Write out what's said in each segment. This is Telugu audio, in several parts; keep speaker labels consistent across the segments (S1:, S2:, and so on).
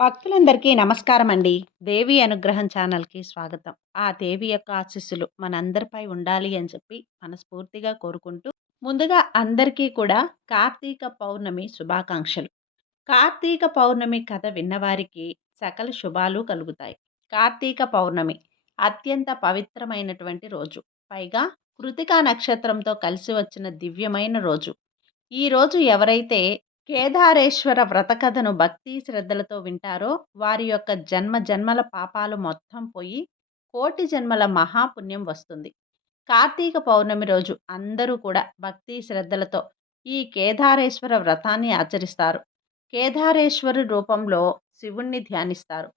S1: భక్తులందరికీ నమస్కారం అండి దేవి అనుగ్రహం ఛానల్కి స్వాగతం. ఆ దేవి యొక్క ఆశీస్సులు మనందరిపై ఉండాలి అని చెప్పి మనస్ఫూర్తిగా కోరుకుంటూ ముందుగా అందరికీ కూడా కార్తీక పౌర్ణమి శుభాకాంక్షలు. కార్తీక పౌర్ణమి కథ విన్నవారికి సకల శుభాలు కలుగుతాయి. కార్తీక పౌర్ణమి అత్యంత పవిత్రమైనటువంటి రోజు. పైగా కృతికా నక్షత్రంతో కలిసి వచ్చిన దివ్యమైన రోజు. ఈ రోజు ఎవరైతే కేదారేశ్వర వ్రతకథను భక్తి శ్రద్ధలతో వింటారో వారి యొక్క జన్మ జన్మల పాపాలు మొత్తం పోయి కోటి జన్మల మహాపుణ్యం వస్తుంది. కార్తీక పౌర్ణమి రోజు అందరూ కూడా భక్తి శ్రద్ధలతో ఈ కేదారేశ్వర వ్రతాన్ని ఆచరిస్తారు. కేదారేశ్వరు రూపంలో శివుణ్ణి ధ్యానిస్తారు.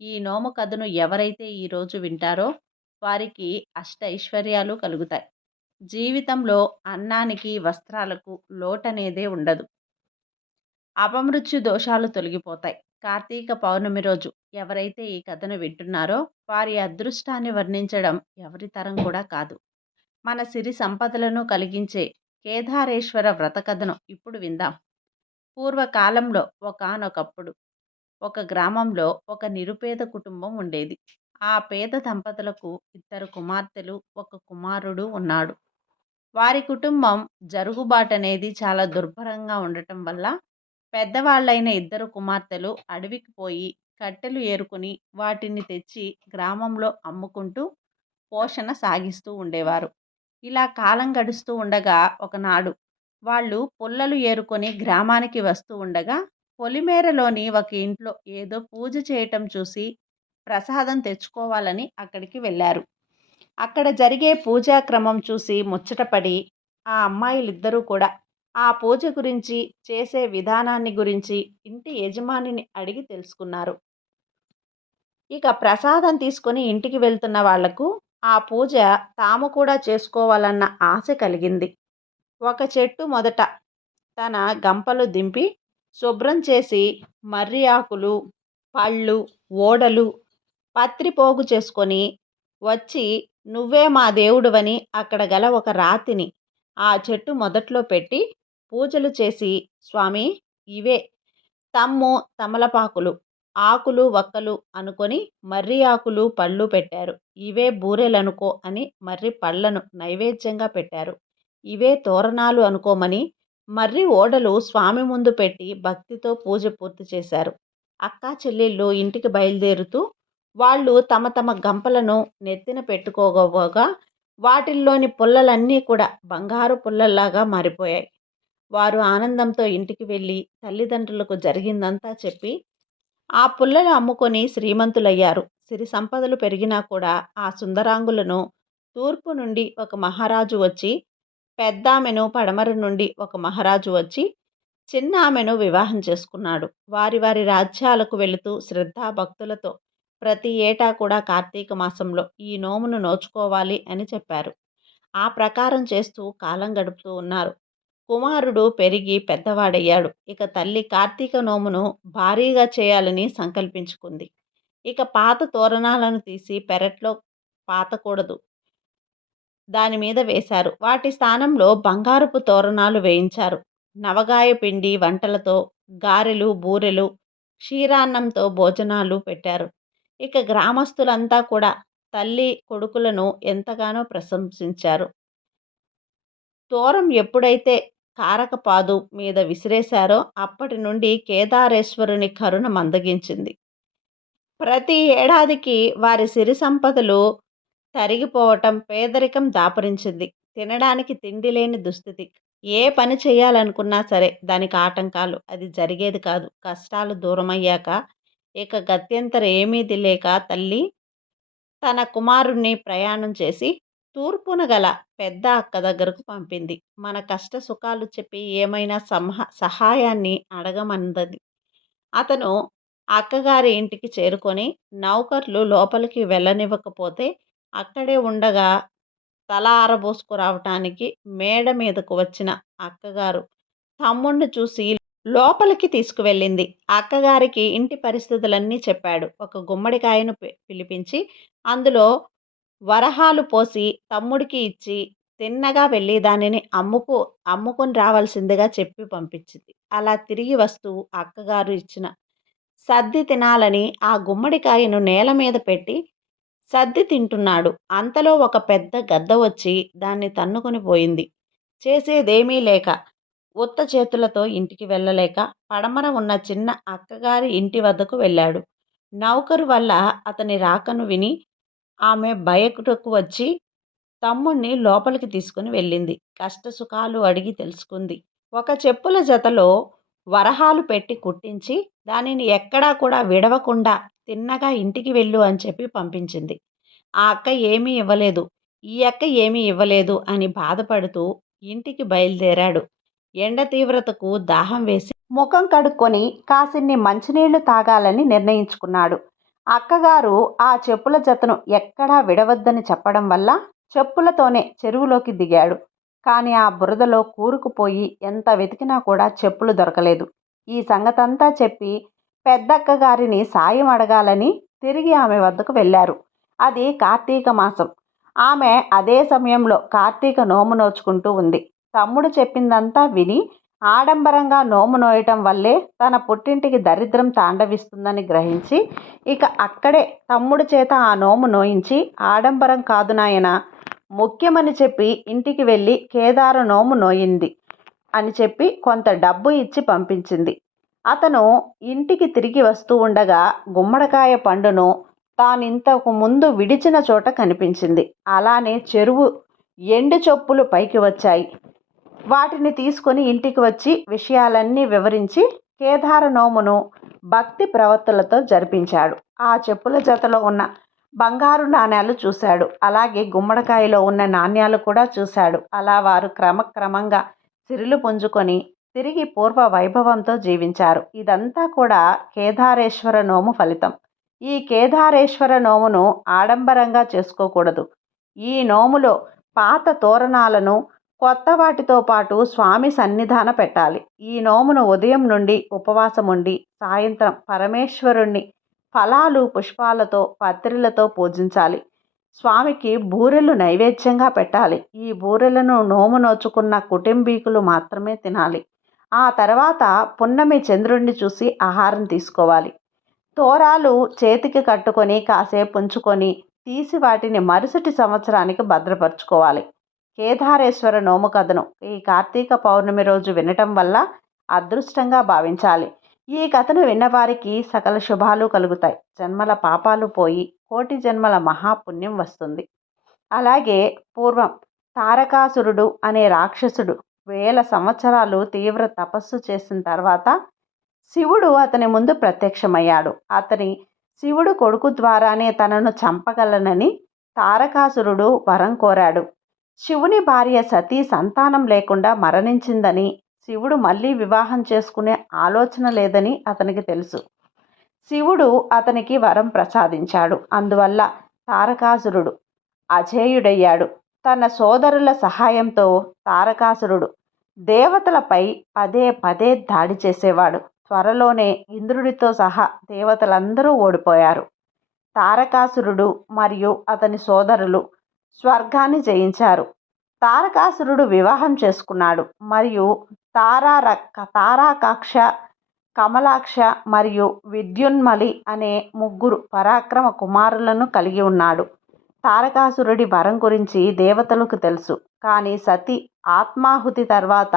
S1: ఈ నోము కథను ఎవరైతే ఈరోజు వింటారో వారికి అష్ట ఐశ్వర్యాలు కలుగుతాయి. జీవితంలో అన్నానికి వస్త్రాలకు లోటనేదే ఉండదు. అపమృత్యు దోషాలు తొలగిపోతాయి. కార్తీక పౌర్ణమి రోజు ఎవరైతే ఈ కథను వింటున్నారో వారి అదృష్టాన్ని వర్ణించడం ఎవరి తరం కూడా కాదు. మన సిరి సంపదలను కలిగించే కేదారేశ్వర వ్రత కథను ఇప్పుడు విందాం. పూర్వకాలంలో ఒకనొకప్పుడు ఒక గ్రామంలో ఒక నిరుపేద కుటుంబం ఉండేది. ఆ పేద దంపతులకు ఇద్దరు కుమార్తెలు ఒక కుమారుడు ఉన్నాడు. వారి కుటుంబం జరుగుబాటు అనేది చాలా దుర్భరంగా ఉండటం వల్ల పెద్దవాళ్ళైన ఇద్దరు కుమార్తెలు అడవికి పోయి కట్టెలు ఏరుకుని వాటిని తెచ్చి గ్రామంలో అమ్ముకుంటూ పోషణ సాగిస్తూ ఉండేవారు. ఇలా కాలం గడుస్తూ ఉండగా ఒకనాడు వాళ్ళు పుల్లలు ఏరుకొని గ్రామానికి వస్తూ ఉండగా పొలిమేరలోని ఒక ఇంట్లో ఏదో పూజ చేయటం చూసి ప్రసాదం తెచ్చుకోవాలని అక్కడికి వెళ్ళారు. అక్కడ జరిగే పూజా క్రమం చూసి ముచ్చటపడి ఆ అమ్మాయిలిద్దరూ కూడా ఆ పూజ గురించి చేసే విధానాన్ని గురించి ఇంటి యజమానిని అడిగి తెలుసుకున్నారు. ఇక ప్రసాదం తీసుకొని ఇంటికి వెళ్తున్న వాళ్ళకు ఆ పూజ తాము కూడా చేసుకోవాలన్న ఆశ కలిగింది. ఒక చెట్టు మొదట తన గంపలు దింపి శుభ్రం చేసి మర్రి ఆకులు పళ్ళు ఓడలు పత్రి పోగు చేసుకొని వచ్చి నువ్వే మా దేవుడువని అక్కడ గల ఒక రాతిని ఆ చెట్టు మొదట్లో పెట్టి పూజలు చేసి స్వామి ఇవే తమ్ము తమలపాకులు ఆకులు వక్కలు అనుకొని మర్రి ఆకులు పళ్ళు పెట్టారు. ఇవే బూరెలనుకో అని మర్రి పళ్ళను నైవేద్యంగా పెట్టారు. ఇవే తోరణాలు అనుకోమని మర్రి ఓడలు స్వామి ముందు పెట్టి భక్తితో పూజ పూర్తి చేశారు. అక్కా చెల్లెళ్ళు ఇంటికి బయలుదేరుతూ వాళ్ళు తమ తమ గంపలను నెత్తిన పెట్టుకోగా వాటిల్లోని పుల్లలన్నీ కూడా బంగారు పుల్లల్లాగా మారిపోయాయి. వారు ఆనందంతో ఇంటికి వెళ్ళి తల్లిదండ్రులకు జరిగిందంతా చెప్పి ఆ పుల్లలు అమ్ముకొని శ్రీమంతులయ్యారు. సిరి సంపదలు పెరిగినా కూడా ఆ సుందరాంగులను తూర్పు నుండి ఒక మహారాజు వచ్చి పెద్ద ఆమెను పడమర నుండి ఒక మహారాజు వచ్చి చిన్న ఆమెను వివాహం చేసుకున్నాడు. వారి వారి రాజ్యాలకు వెళుతూ శ్రద్ధా భక్తులతో ప్రతి ఏటా కూడా కార్తీక మాసంలో ఈ నోమును నోచుకోవాలి అని చెప్పారు. ఆ ప్రకారం చేస్తూ కాలం గడుపుతూ ఉన్నారు. కుమారుడు పెరిగి పెద్దవాడయ్యాడు. ఇక తల్లి కార్తీక నోమును భారీగా చేయాలని సంకల్పించుకుంది. ఇక పాత తోరణాలను తీసి పెరట్లో పాతకూడదు. దాని మీద వేశారు. వాటి స్థానంలో బంగారపు తోరణాలు వేయించారు. నవగాయ పిండి వంటలతో గారెలు బూరెలు క్షీరాన్నంతో భోజనాలు పెట్టారు. ఇక గ్రామస్తులంతా కూడా తల్లి కొడుకులను ఎంతగానో ప్రశంసించారు. తోరం ఎప్పుడైతే కారకపాదు మీద విసిరేశారో అప్పటి నుండి కేదారేశ్వరుని కరుణ మందగించింది. ప్రతి ఏడాదికి వారి సిరి సంపదలు తరిగిపోవటం పేదరికం దాపరించింది. తినడానికి తిండి లేని దుస్థితి. ఏ పని చేయాలనుకున్నా సరే దానికి ఆటంకాలు. అది జరిగేది కాదు. కష్టాలు దూరమయ్యాక ఇక గత్యంతరం ఏమీది లేక తల్లి తన కుమారుణ్ణి ప్రయాణం చేసి తూర్పున గల పెద్ద అక్క దగ్గరకు పంపింది. మన కష్ట సుఖాలు చెప్పి ఏమైనా సంహ సహాయాన్ని అడగమందది అతను అక్కగారి ఇంటికి చేరుకొని నౌకర్లు లోపలికి వెళ్ళనివ్వకపోతే అక్కడే ఉండగా తల ఆరబోసుకురావటానికి మేడ మీదకు వచ్చిన అక్కగారు తమ్ముణ్ణి చూసి లోపలికి తీసుకువెళ్ళింది. అక్కగారికి ఇంటి పరిస్థితులన్నీ చెప్పాడు. ఒక గుమ్మడికాయను పిలిపించి అందులో వరహాలు పోసి తమ్ముడికి ఇచ్చి తిన్నగా వెళ్ళి దానిని అమ్ముకు అమ్ముకొని రావాల్సిందిగా చెప్పి పంపించింది. అలా తిరిగి వస్తూ అక్కగారు ఇచ్చిన సద్ది తినాలని ఆ గుమ్మడికాయను నేల మీద పెట్టి సద్ది తింటున్నాడు. అంతలో ఒక పెద్ద గద్ద వచ్చి దాన్ని తన్నుకొని పోయింది. చేసేదేమీ లేక ఉత్త చేతులతో ఇంటికి వెళ్ళలేక పడమర ఉన్న చిన్న అక్కగారి ఇంటి వద్దకు వెళ్ళాడు. నౌకరు వల్ల అతని రాకను విని ఆమె బయటకు వచ్చి తమ్ముణ్ణి లోపలికి తీసుకుని వెళ్ళింది. కష్టసుఖాలు అడిగి తెలుసుకుంది. ఒక చెప్పుల జతలో వరహాలు పెట్టి కుట్టించి దానిని ఎక్కడా కూడా విడవకుండా తిన్నగా ఇంటికి వెళ్ళు అని చెప్పి పంపించింది. ఆ అక్క ఏమీ ఇవ్వలేదు. ఈ అక్క ఏమీ ఇవ్వలేదు అని బాధపడుతూ ఇంటికి బయలుదేరాడు. ఎండ తీవ్రతకు దాహం వేసి ముఖం కడుక్కొని కాసిన్ని మంచినీళ్ళు తాగాలని నిర్ణయించుకున్నాడు. అక్కగారు ఆ చెప్పుల జతను ఎక్కడా విడవద్దని చెప్పడం వల్ల చెప్పులతోనే చెరువులోకి దిగాడు. కానీ ఆ బురదలో కూరుకుపోయి ఎంత వెతికినా కూడా చెప్పులు దొరకలేదు. ఈ సంగతంతా చెప్పి పెద్దక్కగారిని సాయం అడగాలని తిరిగి ఆమె వద్దకు వెళ్ళారు. అది కార్తీక మాసం. ఆమె అదే సమయంలో కార్తీక నోము నోచుకుంటూ ఉంది. తమ్ముడు చెప్పిందంతా విని ఆడంబరంగా నోము నోయటం వల్లే తన పుట్టింటికి దరిద్రం తాండవిస్తుందని గ్రహించి ఇక అక్కడే తమ్ముడు చేత ఆ నోము నోయించి ఆడంబరం కాదు నాయన ముఖ్యమని చెప్పి ఇంటికి వెళ్ళి కేదార నోము నోయింది అని చెప్పి కొంత డబ్బు ఇచ్చి పంపించింది. అతను ఇంటికి తిరిగి వస్తూ ఉండగా గుమ్మడికాయ పండును తానింతకు ముందు విడిచిన చోట కనిపించింది. అలానే చెరువు ఎండు చొప్పులు పైకి వచ్చాయి. వాటిని తీసుకొని ఇంటికి వచ్చి విషయాలన్నీ వివరించి కేదార నోమును భక్తి ప్రవర్తులతో జరిపించాడు. ఆ చెప్పుల జతలో ఉన్న బంగారు నాణ్యాలు చూశాడు. అలాగే గుమ్మడికాయలో ఉన్న నాణ్యాలు కూడా చూశాడు. అలా వారు క్రమక్రమంగా సిరులు పుంజుకొని తిరిగి పూర్వ వైభవంతో జీవించారు. ఇదంతా కూడా కేదారేశ్వర నోము ఫలితం. ఈ కేదారేశ్వర నోమును ఆడంబరంగా చేసుకోకూడదు. ఈ నోములో పాత తోరణాలను కొత్త వాటితో పాటు స్వామి సన్నిధాన పెట్టాలి. ఈ నోమును ఉదయం నుండి ఉపవాసం ఉండి సాయంత్రం పరమేశ్వరుణ్ణి ఫలాలు పుష్పాలతో పత్రిలతో పూజించాలి. స్వామికి బూరెలు నైవేద్యంగా పెట్టాలి. ఈ బూరెలను నోము నోచుకున్న కుటుంబీకులు మాత్రమే తినాలి. ఆ తర్వాత పున్నమి చంద్రుణ్ణి చూసి ఆహారం తీసుకోవాలి. తోరాలు చేతికి కట్టుకొని కాసేపు ఉంచుకొని తీసి వాటిని మరుసటి సంవత్సరానికి భద్రపరుచుకోవాలి. కేదారేశ్వర నోము కథను ఈ కార్తీక పౌర్ణమి రోజు వినటం వల్ల అదృష్టంగా భావించాలి. ఈ కథను విన్నవారికి సకల శుభాలు కలుగుతాయి. జన్మల పాపాలు పోయి కోటి జన్మల మహాపుణ్యం వస్తుంది. అలాగే పూర్వం తారకాసురుడు అనే రాక్షసుడు వేల సంవత్సరాలు తీవ్ర తపస్సు చేసిన తర్వాత శివుడు అతని ముందు ప్రత్యక్షమయ్యాడు. అతని శివుడు కొడుకు ద్వారానే తనను చంపగలనని తారకాసురుడు వరం కోరాడు. శివుని భార్య సతీ సంతానం లేకుండా మరణించిందని శివుడు మళ్ళీ వివాహం చేసుకునే ఆలోచన లేదని అతనికి తెలుసు. శివుడు అతనికి వరం ప్రసాదించాడు. అందువల్ల తారకాసురుడు అజేయుడయ్యాడు. తన సోదరుల సహాయంతో తారకాసురుడు దేవతలపై పదే పదే దాడి చేసేవాడు. త్వరలోనే ఇంద్రుడితో సహా దేవతలందరూ ఓడిపోయారు. తారకాసురుడు మరియు అతని సోదరులు స్వర్గాన్ని జయించారు. తారకాసురుడు వివాహం చేసుకున్నాడు. మరియు తారారక్క తారాకాక్ష కమలాక్ష మరియు విద్యున్మలి అనే ముగ్గురు పరాక్రమ కుమారులను కలిగి ఉన్నాడు. తారకాసురుడి వరం గురించి దేవతలకు తెలుసు. కానీ సతి ఆత్మాహుతి తర్వాత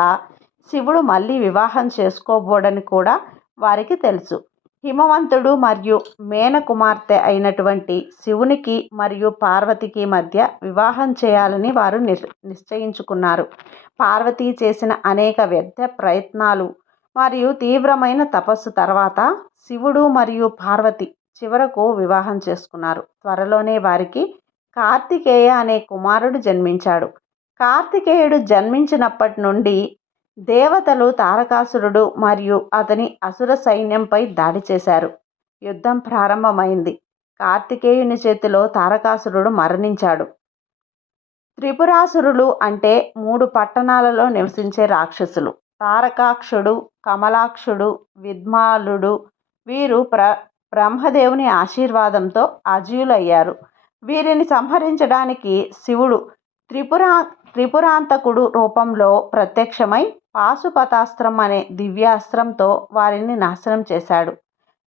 S1: శివుడు మళ్ళీ వివాహం చేసుకోబోడని కూడా వారికి తెలుసు. హిమవంతుడు మరియు మేన కుమార్తె అయినటువంటి శివునికి మరియు పార్వతికి మధ్య వివాహం చేయాలని వారు నిశ్చయించుకున్నారు. పార్వతి చేసిన అనేక వ్యర్థ ప్రయత్నాలు మరియు తీవ్రమైన తపస్సు తర్వాత శివుడు మరియు పార్వతి చివరకు వివాహం చేసుకున్నారు. త్వరలోనే వారికి కార్తికేయ అనే కుమారుడు జన్మించాడు. కార్తికేయుడు జన్మించినప్పటి నుండి దేవతలు తారకాసురుడు మరియు అతని అసుర సైన్యంపై దాడి చేశారు. యుద్ధం ప్రారంభమైంది. కార్తికేయుని చేతిలో తారకాసురుడు మరణించాడు. త్రిపురాసురులు అంటే మూడు పట్టణాలలో నివసించే రాక్షసులు. తారకాక్షుడు కమలాక్షుడు విద్మాలుడు వీరు ప్ర బ్రహ్మదేవుని ఆశీర్వాదంతో అజీయులయ్యారు వీరిని సంహరించడానికి శివుడు త్రిపురా త్రిపురాంతకుడు రూపంలో ప్రత్యక్షమై పాశుపతాస్త్రం అనే దివ్యాస్త్రంతో వారిని నాశనం చేశాడు.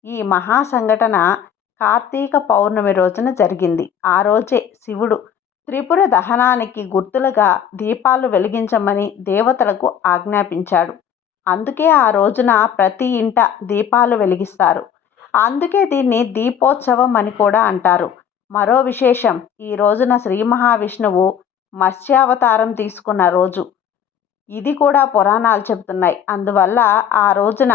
S1: ఈ మహా సంఘటన కార్తీక పౌర్ణమి రోజున జరిగింది. ఆ రోజే శివుడు త్రిపుర దహనానికి గుర్తులుగా దీపాలు వెలిగించమని దేవతలకు ఆజ్ఞాపించాడు. అందుకే ఆ రోజున ప్రతి ఇంట దీపాలు వెలిగిస్తారు. అందుకే దీన్ని దీపోత్సవం అని కూడా అంటారు. మరో విశేషం ఈ రోజున శ్రీ మహావిష్ణువు మత్స్యావతారం తీసుకున్న రోజు. ఇది కూడా పురాణాలు చెబుతున్నాయి. అందువల్ల ఆ రోజున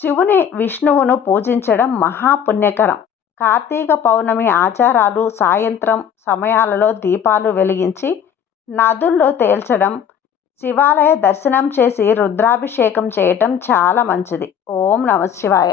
S1: శివుని విష్ణువును పూజించడం మహాపుణ్యకరం కార్తీక పౌర్ణమి ఆచారాలు సాయంత్రం సమయాలలో దీపాలు వెలిగించి నదుల్లో తేల్చడం శివాలయ దర్శనం చేసి రుద్రాభిషేకం చేయటం చాలా మంచిది. ఓం నమ శివాయ.